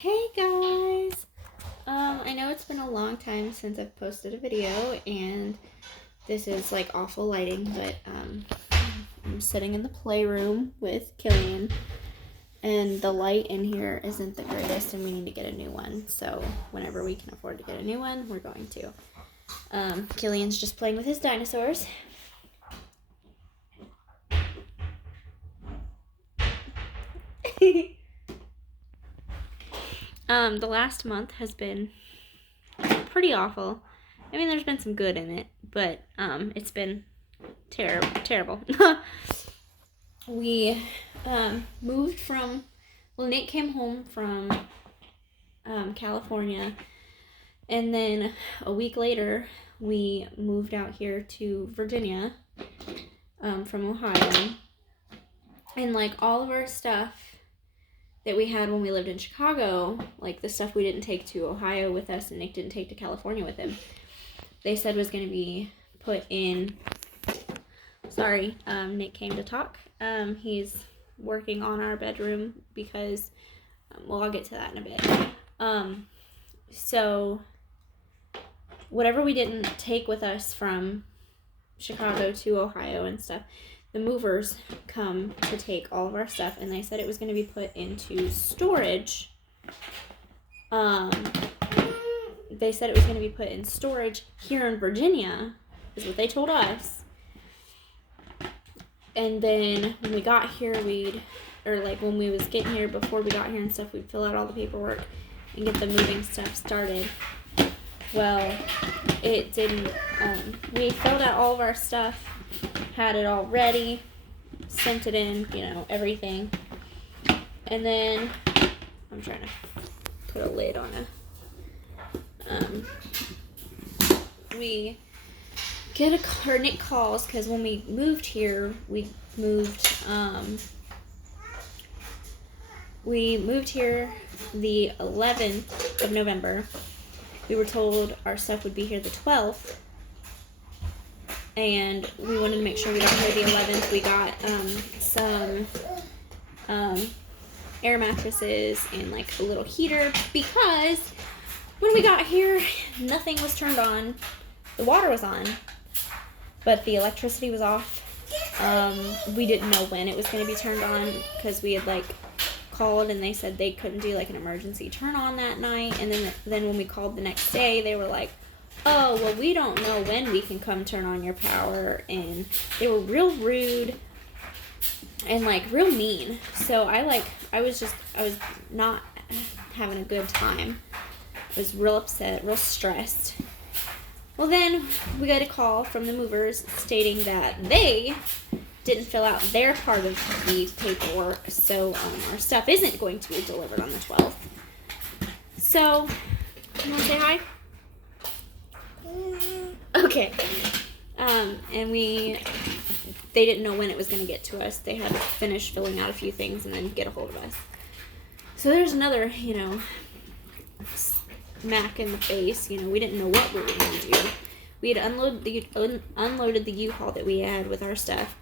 Hey guys! I know it's been a long time since I've posted a video, and this is like awful lighting, but I'm sitting in the playroom with Killian, and the light in here isn't the greatest, and we need to get a new one. So whenever we can afford to get a new one, we're going to. Killian's just playing with his dinosaurs. The last month has been pretty awful. I mean, there's been some good in it, but it's been terrible. We moved from, Nate came home from California, and then a week later we moved out here to Virginia from Ohio, and like all of our stuff that we had when we lived in Chicago, like the stuff we didn't take to Ohio with us and Nick didn't take to California with him, they said was going to be put in. Sorry, Nick came to talk. He's working on our bedroom because, well, I'll get to that in a bit. So whatever we didn't take with us from Chicago to Ohio and stuff, the movers come to take all of our stuff, and they said it was going to be put into storage. They said it was going to be put in storage here in Virginia, is what they told us. And then when we got here, when we was getting here, before we got here and stuff, we'd fill out all the paperwork and get the moving stuff started. Well, it didn't. We filled out all of our stuff, had it all ready, sent it in, everything. And then I'm trying to put a lid on it. We get a car. Nick calls because when we moved here, we moved here the 11th of November. We were told our stuff would be here the 12th, and we wanted to make sure we got here the 11th. We got some air mattresses and like a little heater, because when we got here, nothing was turned on. The water was on, but the electricity was off. We didn't know when it was going to be turned on, because we had called and they said they couldn't do an emergency turn on that night. And then when we called the next day, they were like, oh, well, we don't know when we can come turn on your power. And they were real rude and real mean. So I was not having a good time. I was real upset, real stressed. Well, then we got a call from the movers stating that they didn't fill out their part of the paperwork, so our stuff isn't going to be delivered on the 12th. So, you want to say hi? Okay. And they didn't know when it was going to get to us. They had to finish filling out a few things and then get a hold of us. So there's another, smack in the face. We didn't know what we were going to do. We had unloaded the U-Haul that we had with our stuff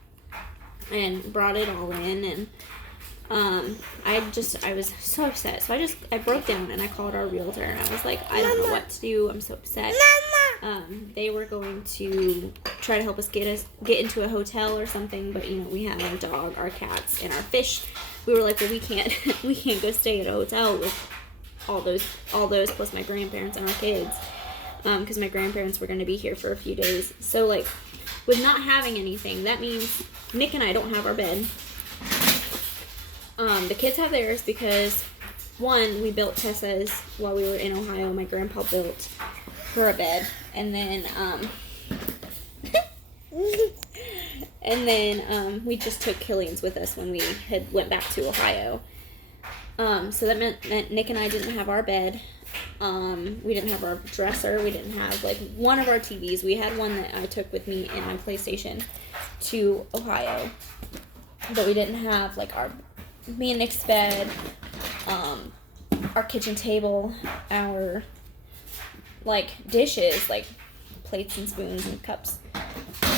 and brought it all in, and I was so upset. So I broke down and I called our realtor, and I was like, I don't know what to do. I'm so upset. They were going to try to help us get into a hotel or something, but we had our dog, our cats, and our fish. We were like, well, we can't go stay at a hotel with all those plus my grandparents and our kids, because my grandparents were going to be here for a few days. So with not having anything, that means Nick and I don't have our bed. The kids have theirs because, one, we built Tessa's while we were in Ohio. My grandpa built her a bed, and then we just took Killian's with us when we went back to Ohio. So that meant that Nick and I didn't have our bed. We didn't have our dresser. We didn't have one of our TVs. We had one that I took with me in my PlayStation to Ohio, but we didn't have me and Nick's bed, our kitchen table, our dishes, plates and spoons and cups.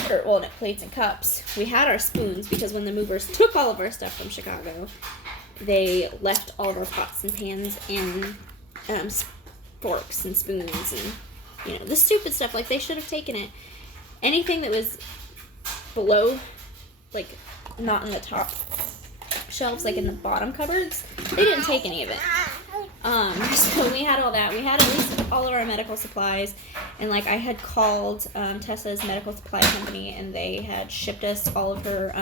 Not plates and cups. We had our spoons because when the movers took all of our stuff from Chicago, they left all of our pots and pans and forks and spoons and, you know, the stupid stuff. Like, they should have taken it. Anything that was below, like, not in the top shelves, like in the bottom cupboards, they didn't take any of it. So we had all that. We had at least all of our medical supplies, and like I had called Tessa's medical supply company, and they had shipped us all of her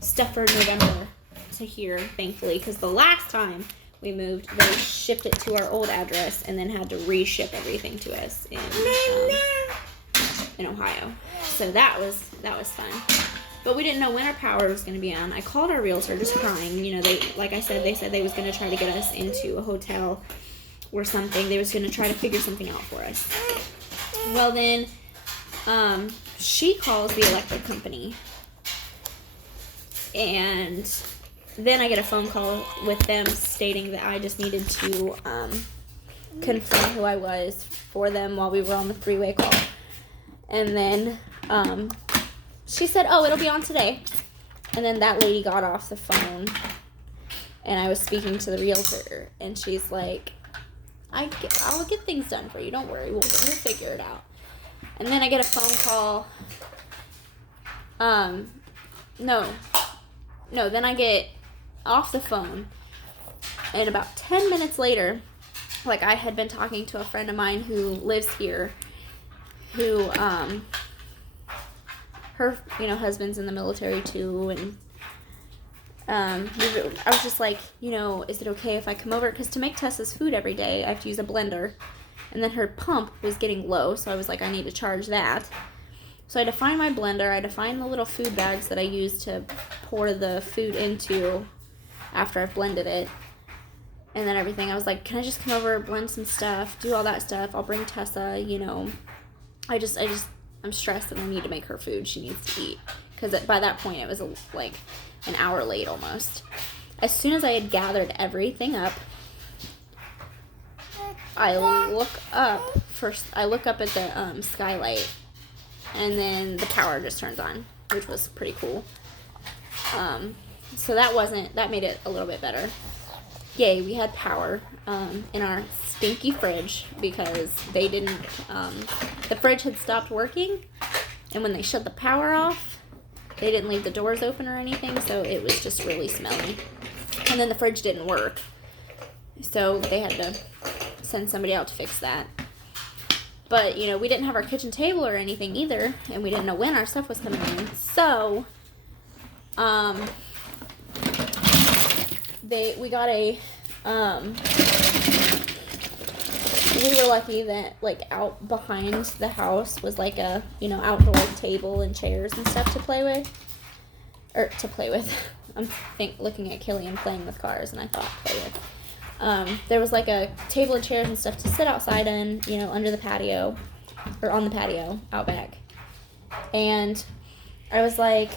stuff for November to here, thankfully, because the last time we moved, they shipped it to our old address and then had to reship everything to us in Ohio. So that was fun. But we didn't know when our power was going to be on. I called our realtor just crying. You know, they said they was going to try to get us into a hotel or something. They was going to try to figure something out for us. Well, then she calls the electric company. And then I get a phone call with them stating that I just needed to confirm who I was for them while we were on the three-way call. And then she said, oh, it'll be on today. And then that lady got off the phone, and I was speaking to the realtor, and she's like, I'll get things done for you. Don't worry. We'll figure it out. And then I get a phone call. No, then I get off the phone, and about 10 minutes later, like, I had been talking to a friend of mine who lives here, who, her, you know, husband's in the military too, and I was just like, you know, is it okay if I come over? Because to make Tessa's food every day, I have to use a blender, and then her pump was getting low, so I was like, I need to charge that. So I had to find my blender, I had to find the little food bags that I use to pour the food into after I've blended it, and then everything. I was like, can I just come over, blend some stuff, do all that stuff, I'll bring Tessa, you know, I'm stressed that I need to make her food she needs to eat. Because by that point, it was like an hour late almost. As soon as I had gathered everything up, I look up at the skylight, and then the power just turns on, which was pretty cool. So that made it a little bit better. Yay, we had power in our stinky fridge because they didn't, the fridge had stopped working, and when they shut the power off, they didn't leave the doors open or anything, so it was just really smelly. And then the fridge didn't work, so they had to send somebody out to fix that. But, you know, we didn't have our kitchen table or anything either, and we didn't know when our stuff was coming in, so, we got a, we were lucky that, like, out behind the house was, like, a, you know, outdoor table and chairs and stuff to play with. I'm looking at Killian playing with cars, and I thought play with. There was, like, a table and chairs and stuff to sit outside in, you know, under the patio, or on the patio, out back. And I was like,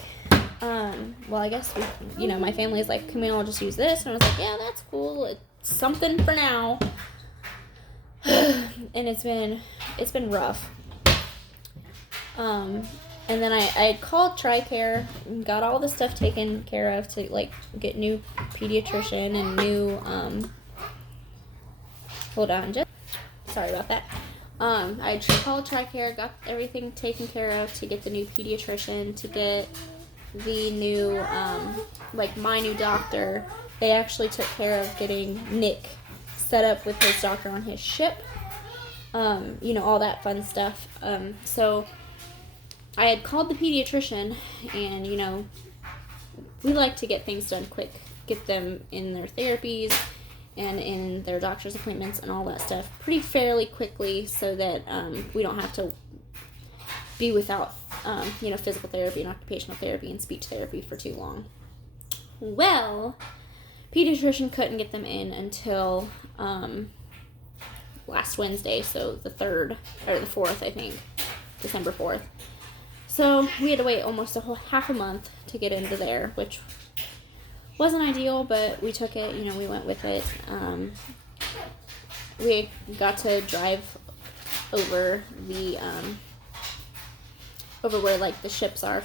well, I guess, you know, my family's like, can we all just use this? And I was like, yeah, that's cool. It's something for now. And it's been rough. And then I called TRICARE and got all the stuff taken care of to, like, get new pediatrician and new, hold on, just, sorry about that. I called TRICARE, got everything taken care of to get the new pediatrician, to get the new, like, my new doctor. They actually took care of getting Nick set up with his doctor on his ship, you know, all that fun stuff. So I had called the pediatrician, and, you know, we like to get things done quick, get them in their therapies and in their doctor's appointments and all that stuff pretty fairly quickly, so that we don't have to be without, you know, physical therapy and occupational therapy and speech therapy for too long. Well, pediatrician couldn't get them in until last Wednesday, so the 3rd, or the 4th, I think, December 4th. So we had to wait almost a whole half a month to get into there, which wasn't ideal, but we took it, you know, we went with it. We got to drive over the, over where, like, the ships are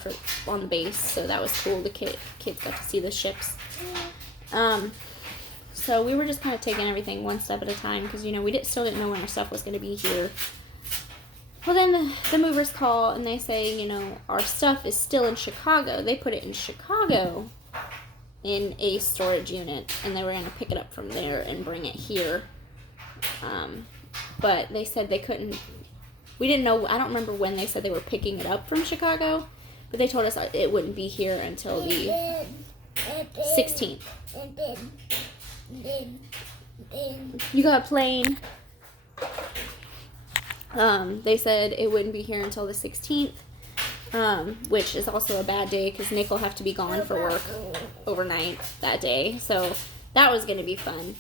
on the base, so that was cool. The kids got to see the ships. So we were just kind of taking everything one step at a time because, you know, we still didn't know when our stuff was going to be here. Well, then the movers call and they say, you know, our stuff is still in Chicago. They put it in Chicago in a storage unit, and they were going to pick it up from there and bring it here. But they said they couldn't. We didn't know. I don't remember when they said they were picking it up from Chicago, but they told us it wouldn't be here until the 16th. You got a plane. They said it wouldn't be here until the 16th, which is also a bad day because Nick will have to be gone for work overnight that day. So that was going to be fun.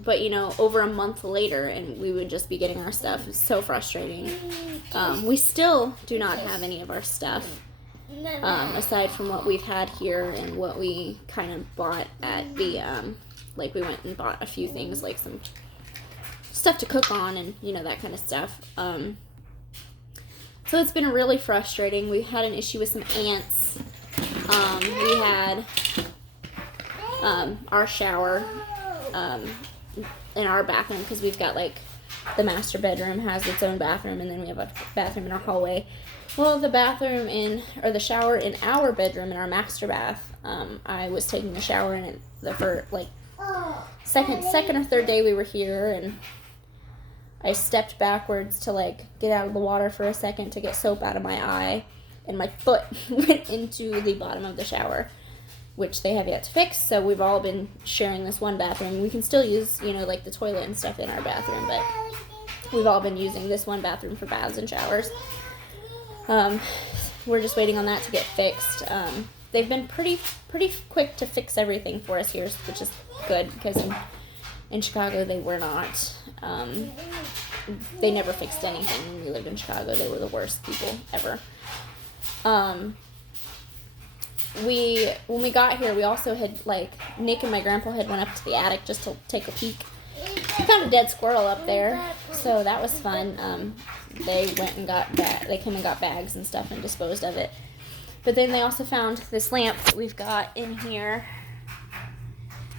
But, you know, over a month later, and we would just be getting our stuff. It's so frustrating. We still do not have any of our stuff, aside from what we've had here and what we kind of bought at the, like we went and bought a few things, like some stuff to cook on and, you know, that kind of stuff. So it's been really frustrating. We had an issue with some ants. We had our shower in our bathroom because we've got, like, the master bedroom has its own bathroom, and then we have a bathroom in our hallway. Well, the shower in our bedroom, in our master bath, I was taking a shower in it for, like, second or third day we were here, and I stepped backwards to, like, get out of the water for a second to get soap out of my eye, and my foot went into the bottom of the shower, which they have yet to fix. So we've all been sharing this one bathroom. We can still use, you know, like the toilet and stuff in our bathroom, but we've all been using this one bathroom for baths and showers. We're just waiting on that to get fixed. They've been pretty quick to fix everything for us here, which is good because in Chicago they were not. They never fixed anything when we lived in Chicago. They were the worst people ever. When we got here, we also had, like, Nick and my grandpa had went up to the attic just to take a peek. We found a dead squirrel up there, so that was fun. They went and they came and got bags and stuff and disposed of it. But then they also found this lamp that we've got in here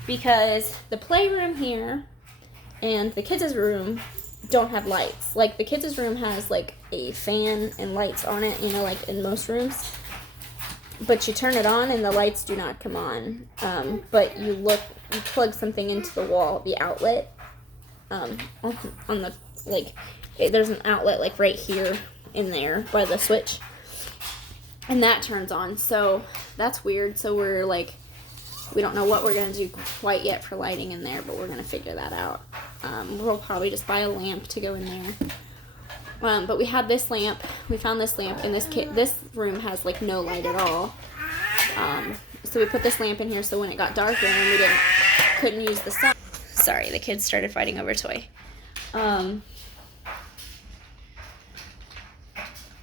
because the playroom here and the kids' room don't have lights. Like, the kids' room has, like, a fan and lights on it, you know, like in most rooms. But you turn it on and the lights do not come on. But you plug something into the wall, the outlet, on the, like, there's an outlet, like, right here in there by the switch. And that turns on. So that's weird. So we're, like, we don't know what we're going to do quite yet for lighting in there, but we're going to figure that out. We'll probably just buy a lamp to go in there. But we had this lamp. We found this lamp, and this room has, like, no light at all. So we put this lamp in here so when it got darker and we couldn't use the sun. Sorry, the kids started fighting over a toy.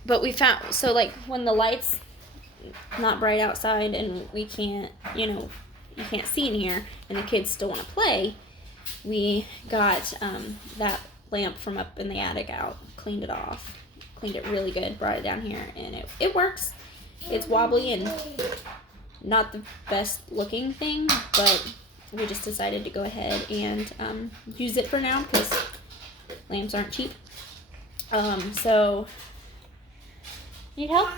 But we found, so, like, when the light's not bright outside and we can't, you know, you can't see in here and the kids still want to play, we got that lamp from up in the attic out, cleaned it off, cleaned it really good, brought it down here, and it works. It's wobbly and not the best looking thing, but we just decided to go ahead and use it for now because lamps aren't cheap. So, need help?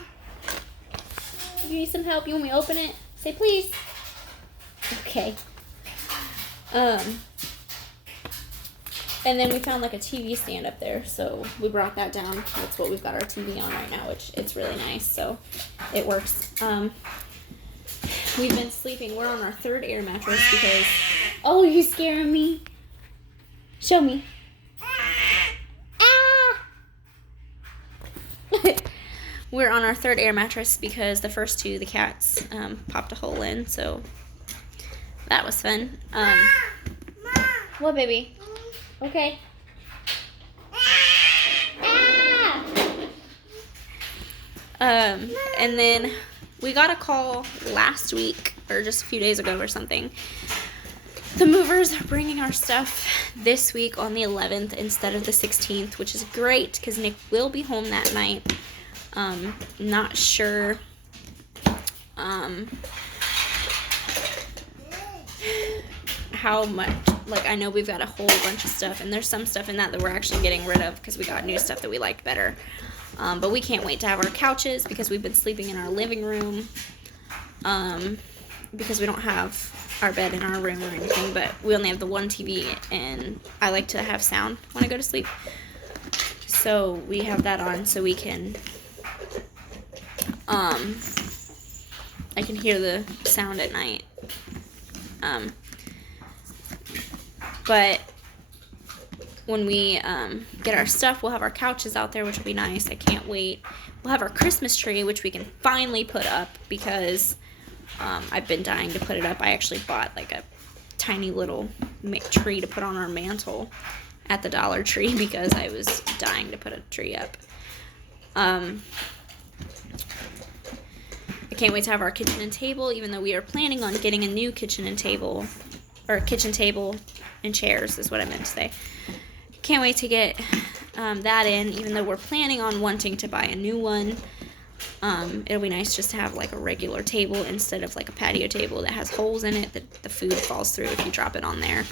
If you need some help, you want me to open it? Say please. Okay. And then we found, like, a TV stand up there, so we brought that down. That's what we've got our TV on right now, which it's really nice, so it works. We've been sleeping. We're on our third air mattress because... Oh, you scaring me. Show me. Ah! We're on our third air mattress because the first two, the cats, popped a hole in, so that was fun. What, baby? Okay. And then we got a call last week, or just a few days ago or something. The movers are bringing our stuff this week on the 11th instead of the 16th, which is great because Nick will be home that night. Not sure. how much, like, I know we've got a whole bunch of stuff, and there's some stuff in that we're actually getting rid of because we got new stuff that we like better. But we can't wait to have our couches because we've been sleeping in our living room because we don't have our bed in our room or anything, but we only have the one TV, and I like to have sound when I go to sleep. So we have that on so we can, I can hear the sound at night. But when we get our stuff, we'll have our couches out there, which will be nice. I can't wait. We'll have our Christmas tree, which we can finally put up because I've been dying to put it up. I actually bought like a tiny little tree to put on our mantle at the Dollar Tree because I was dying to put a tree up. I can't wait to have our kitchen and table, even though we are planning on getting a new kitchen and table, or kitchen table and chairs is what I meant to say. Can't wait to get that in, even though we're planning on wanting to buy a new one. It'll be nice just to have like a regular table instead of like a patio table that has holes in it that the food falls through if you drop it on there.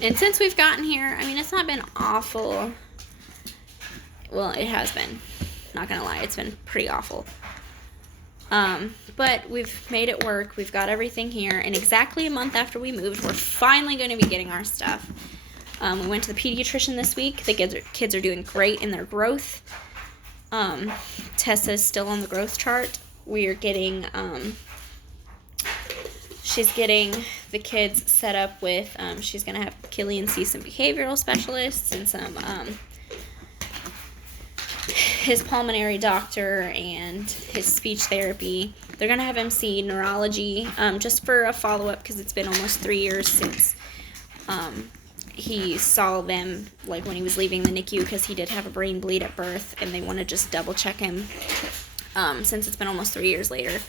And since we've gotten here, I mean, it's not been awful. Well, it has been. Not gonna lie, it's been pretty awful. But we've made it work. We've got everything here. And exactly a month after we moved, we're finally going to be getting our stuff. We went to the pediatrician this week. The kids are doing great in their growth. Tessa's still on the growth chart. We are getting, she's getting the kids set up with, she's going to have Killian see some behavioral specialists and some, his pulmonary doctor and his speech therapy. They're going to have him see neurology just for a follow-up because it's been almost 3 years since he saw them, like when he was leaving the NICU, because he did have a brain bleed at birth, and they want to just double-check him since it's been almost 3 years later,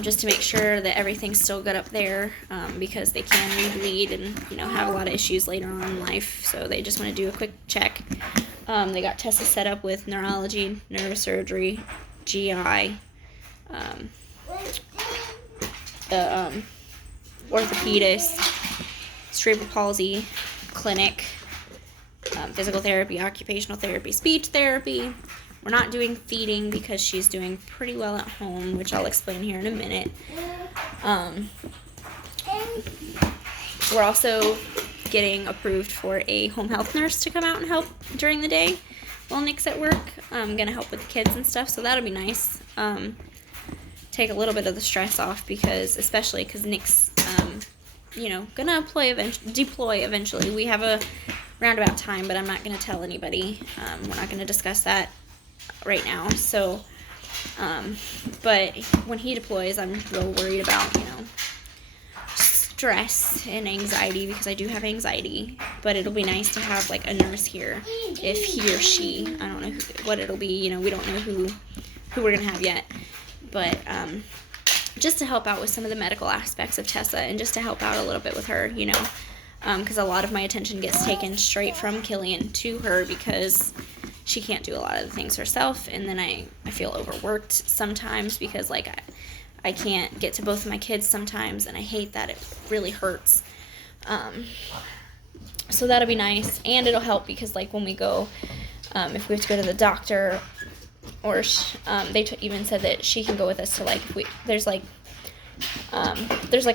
just to make sure that everything's still good up there because they can re-bleed and, you know, have a lot of issues later on in life, so they just want to do a quick check. They got Tessa set up with neurology, neurosurgery, GI, orthopedist, cerebral palsy clinic, physical therapy, occupational therapy, speech therapy. We're not doing feeding because she's doing pretty well at home, which I'll explain here in a minute. We're also getting approved for a home health nurse to come out and help during the day while Nick's at work. I'm going to help with the kids and stuff, so that'll be nice. Take a little bit of the stress off especially because Nick's, going to deploy eventually. We have a roundabout time, but I'm not going to tell anybody. We're not going to discuss that right now. So, but when he deploys, I'm real worried about, stress and anxiety because I do have anxiety, but it'll be nice to have like a nurse here if he or she, I don't know what it'll be, we don't know who we're gonna have yet, but just to help out with some of the medical aspects of Tessa and just to help out a little bit with her, because a lot of my attention gets taken straight from Killian to her because she can't do a lot of the things herself, and then I feel overworked sometimes because like I can't get to both of my kids sometimes, and I hate that. It really hurts. So that'll be nice, and it'll help because, like, when we go, if we have to go to the doctor, or they even said that she can go with us to, like, there's like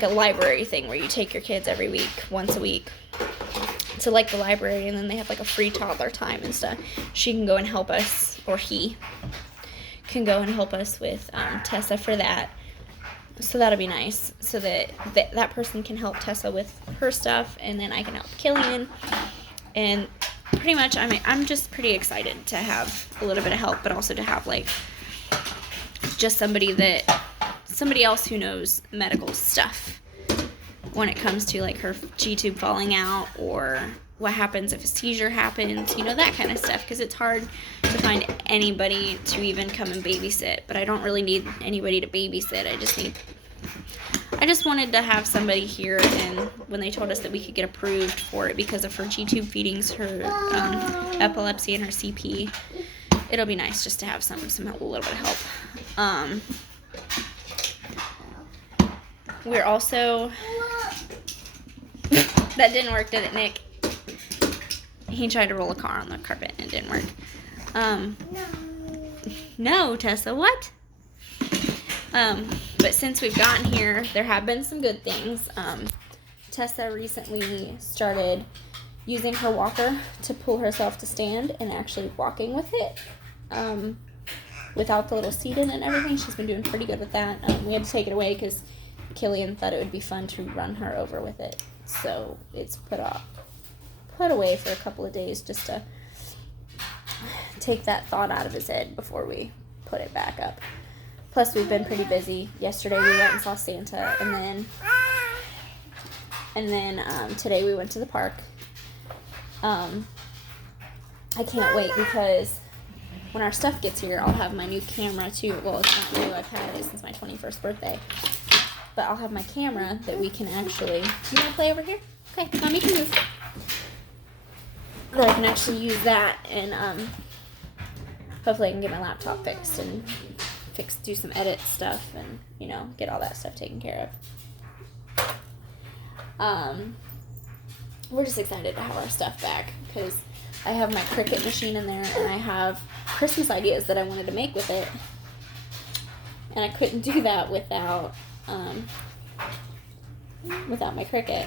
a library thing where you take your kids every week, once a week, to, like, the library, and then they have, like, a free toddler time and stuff. She can go and help us, or he can go and help us with Tessa for that. So that'll be nice, so that that person can help Tessa with her stuff, and then I can help Killian. And pretty much, I'm just pretty excited to have a little bit of help, but also to have like just somebody else who knows medical stuff when it comes to like her G-tube falling out, or what happens if a seizure happens, that kind of stuff, because it's hard to find anybody to even come and babysit, but I don't really need anybody to babysit. I just wanted to have somebody here, and when they told us that we could get approved for it because of her G-tube feedings, her epilepsy, and her CP, it'll be nice just to have a little bit of help. we're also... That didn't work, did it, Nick? He tried to roll a car on the carpet and it didn't work. No, Tessa, what? But since we've gotten here, there have been some good things. Tessa recently started using her walker to pull herself to stand and actually walking with it. Without the little seat in it and everything. She's been doing pretty good with that. We had to take it away because Killian thought it would be fun to run her over with it. So it's put away for a couple of days just to take that thought out of his head before we put it back up. Plus, we've been pretty busy. Yesterday we went and saw Santa, and then today we went to the park. I can't wait because when our stuff gets here, I'll have my new camera too. Well, it's not new. I've had it since my 21st birthday. But I'll have my camera that we can actually... Do you want to play over here? Okay, Mommy can move. That I can actually use that, and hopefully I can get my laptop fixed and do some edit stuff and, get all that stuff taken care of. We're just excited to have our stuff back because I have my Cricut machine in there and I have Christmas ideas that I wanted to make with it. And I couldn't do that without my Cricut.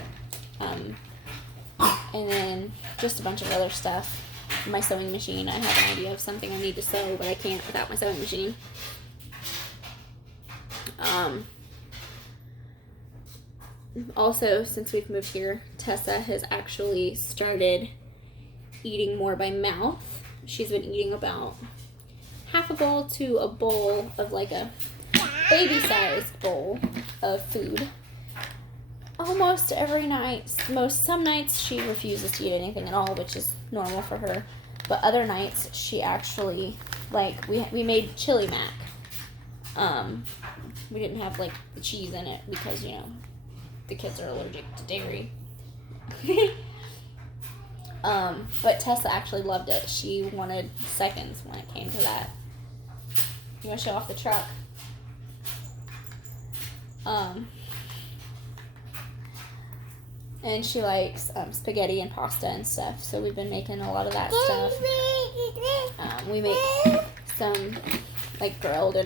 And then just a bunch of other stuff. My sewing machine, I have an idea of something I need to sew, but I can't without my sewing machine. Also, since we've moved here, Tessa has actually started eating more by mouth. She's been eating about half a bowl to a bowl of like a baby-sized bowl of food almost every night. Some nights she refuses to eat anything at all, which is normal for her. But other nights she actually, like, we made chili mac. We didn't have like the cheese in it because, the kids are allergic to dairy. But Tessa actually loved it. She wanted seconds when it came to that. You want to show off the truck? And she likes spaghetti and pasta and stuff, so we've been making a lot of that stuff. We make some like grilled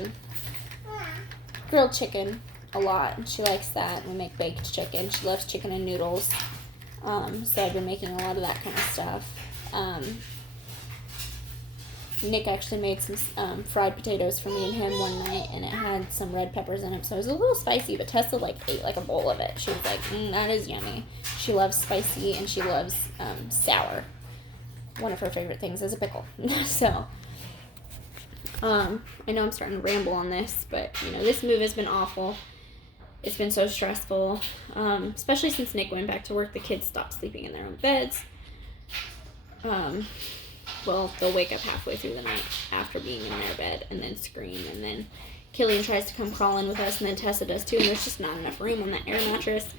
chicken a lot, and she likes that. We make baked chicken. She loves chicken and noodles. So I've been making a lot of that kind of stuff. Nick actually made some fried potatoes for me and him one night, and it had some red peppers in it, so it was a little spicy, but Tessa ate like a bowl of it. She was like, that is yummy. She loves spicy, and she loves sour. One of her favorite things is a pickle. So, I know I'm starting to ramble on this, but, this move has been awful. It's been so stressful, especially since Nick went back to work. The kids stopped sleeping in their own beds. Well, they'll wake up halfway through the night after being in their bed and then scream, and then Killian tries to come crawl in with us, and then Tessa does too, and there's just not enough room on that air mattress.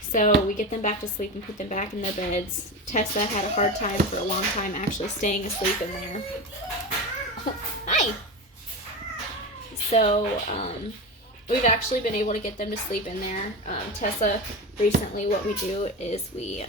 So we get them back to sleep and put them back in their beds. Tessa had a hard time for a long time actually staying asleep in there. Hi! So, we've actually been able to get them to sleep in there. Tessa, recently what we do is we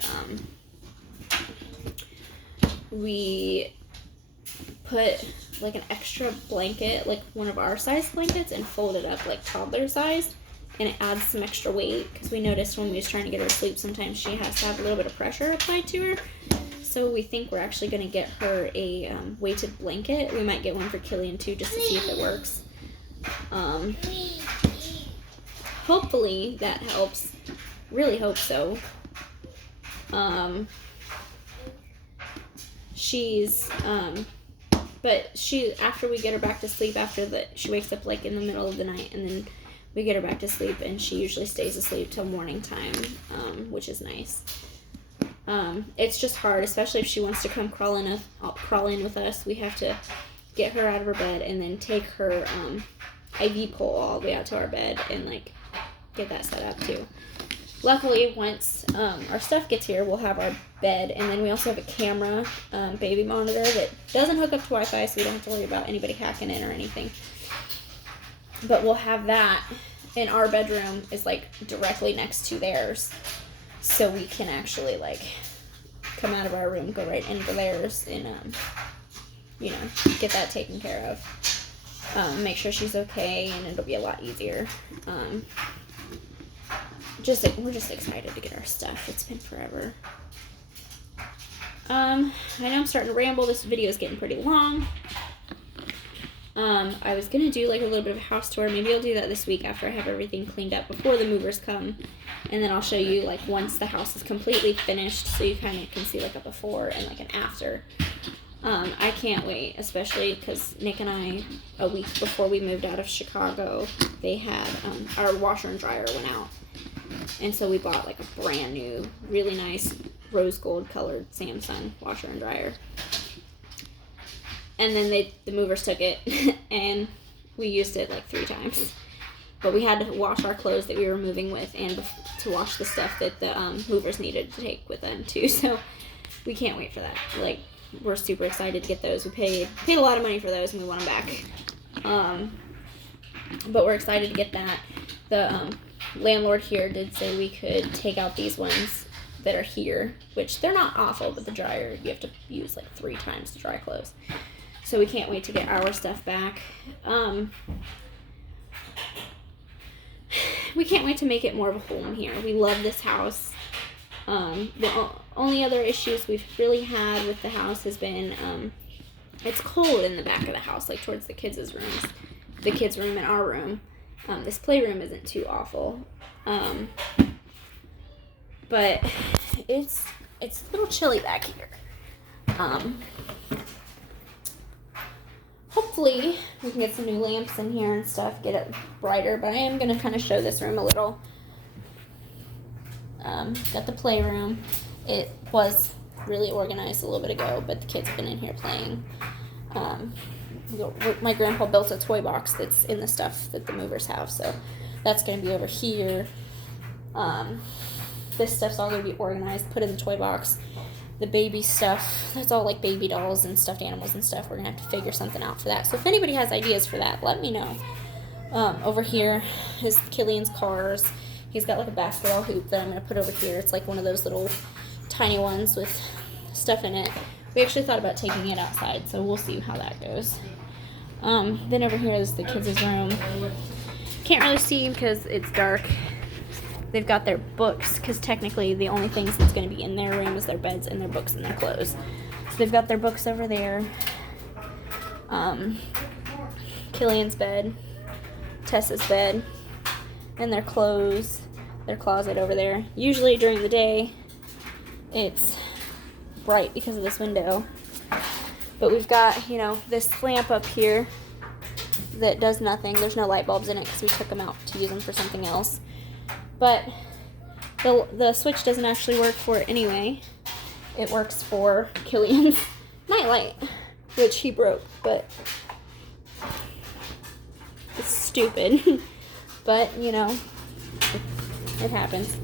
put like an extra blanket, like one of our size blankets, and fold it up like toddler sized, and it adds some extra weight because we noticed when we was trying to get her to sleep sometimes she has to have a little bit of pressure applied to her. So we think we're actually going to get her a weighted blanket. We might get one for Killian too, just to see if it works. Hopefully that helps. Really hope so. But after we get her back to sleep, she wakes up like in the middle of the night, and then we get her back to sleep, and she usually stays asleep till morning time, which is nice. It's just hard, especially if she wants to come crawl in with us. We have to get her out of her bed and then take her IV pole all the way out to our bed and like get that set up too. Luckily, once our stuff gets here, we'll have our bed, and then we also have a camera baby monitor that doesn't hook up to Wi-Fi, so we don't have to worry about anybody hacking in or anything. But we'll have that, and our bedroom is like directly next to theirs, so we can actually like come out of our room, go right into theirs, and you know, get that taken care of. Make sure she's okay, and it'll be a lot easier. We're just excited to get our stuff. It's been forever. I know I'm starting to ramble. This video is getting pretty long. I was gonna do like a little bit of a house tour. Maybe I'll do that this week after I have everything cleaned up before the movers come, and then I'll show you like once the house is completely finished, so you kind of can see like a before and like an after. I can't wait, especially because Nick and I, a week before we moved out of Chicago, they had our washer and dryer went out, and so we bought like a brand new, really nice rose gold colored Samsung washer and dryer. And then the movers took it, and we used it like 3 times. But we had to wash our clothes that we were moving with, and to wash the stuff that the movers needed to take with them too. So we can't wait for that. Like, we're super excited to get those. We paid a lot of money for those, and we want them back. But we're excited to get that. The landlord here did say we could take out these ones that are here, which they're not awful, but the dryer, you have to use like 3 times to dry clothes. So we can't wait to get our stuff back. We can't wait to make it more of a home here. We love this house. The only other issues we've really had with the house has been, it's cold in the back of the house, like towards the kids' rooms. The kids' room and our room. This playroom isn't too awful. But it's a little chilly back here. Hopefully we can get some new lamps in here and stuff, get it brighter, but I am going to kind of show this room a little. Got the playroom. It was really organized a little bit ago, but the kids have been in here playing. My grandpa built a toy box that's in the stuff that the movers have, so that's going to be over here. This stuff's all going to be organized, put in the toy box. The baby stuff, that's all like baby dolls and stuffed animals and stuff. We're going to have to figure something out for that. So if anybody has ideas for that, let me know. Over here is Killian's cars. He's got like a basketball hoop that I'm going to put over here. It's like one of those little tiny ones with stuff in it. We actually thought about taking it outside, so we'll see how that goes. Then over here is the kids' room. Can't really see because it's dark. They've got their books, because technically the only things that's going to be in their room is their beds and their books and their clothes. So they've got their books over there. Killian's bed, Tessa's bed, and their clothes, their closet over there. Usually during the day, it's bright because of this window. But we've got, you know, this lamp up here that does nothing. There's no light bulbs in it because we took them out to use them for something else. But the switch doesn't actually work for it anyway. It works for Killian's nightlight, which he broke, but it's stupid. But, you know, it happens.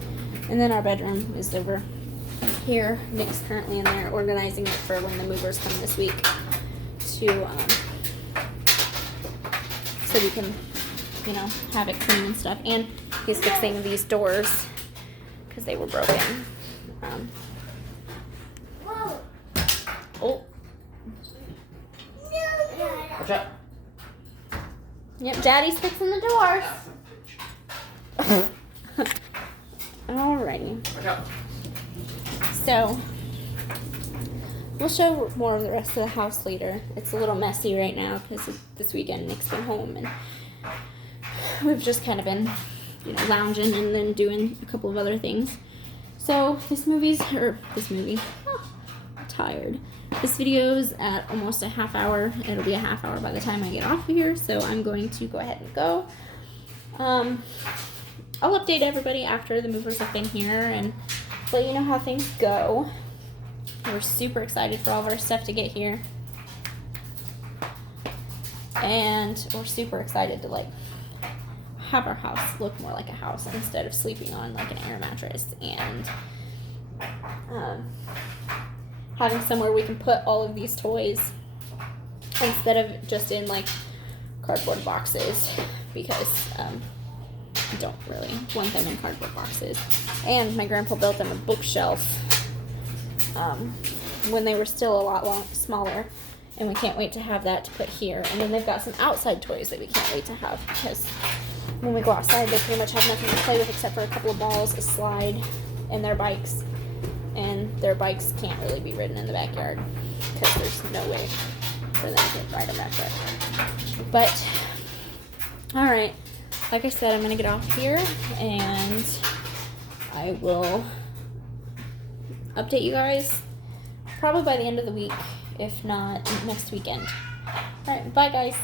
And then our bedroom is over here. Nick's currently in there organizing it for when the movers come this week to, so we can, you know, have it clean and stuff. And he's fixing these doors because they were broken. Oh. Watch out. Yep, Daddy's fixing the doors. Alrighty. Watch out. So, we'll show more of the rest of the house later. It's a little messy right now because this weekend Nick's been home and we've just kind of been, you know, lounging and then doing a couple of other things. So I'm tired. This video's at almost a half hour. It'll be a half hour by the time I get off of here, so I'm going to go ahead and go. I'll update everybody after the movers have been here and let you know how things go. We're super excited for all of our stuff to get here. And we're super excited to, like, have our house look more like a house instead of sleeping on like an air mattress, and having somewhere we can put all of these toys instead of just in like cardboard boxes, because don't really want them in cardboard boxes. And my grandpa built them a bookshelf when they were still a lot smaller, and we can't wait to have that to put here. And then they've got some outside toys that we can't wait to have, because when we go outside they pretty much have nothing to play with except for a couple of balls, a slide, and their bikes. And their bikes can't really be ridden in the backyard because there's no way for them to ride them back there. But alright, like I said, I'm gonna get off here and I will update you guys probably by the end of the week, if not next weekend. Alright, bye guys.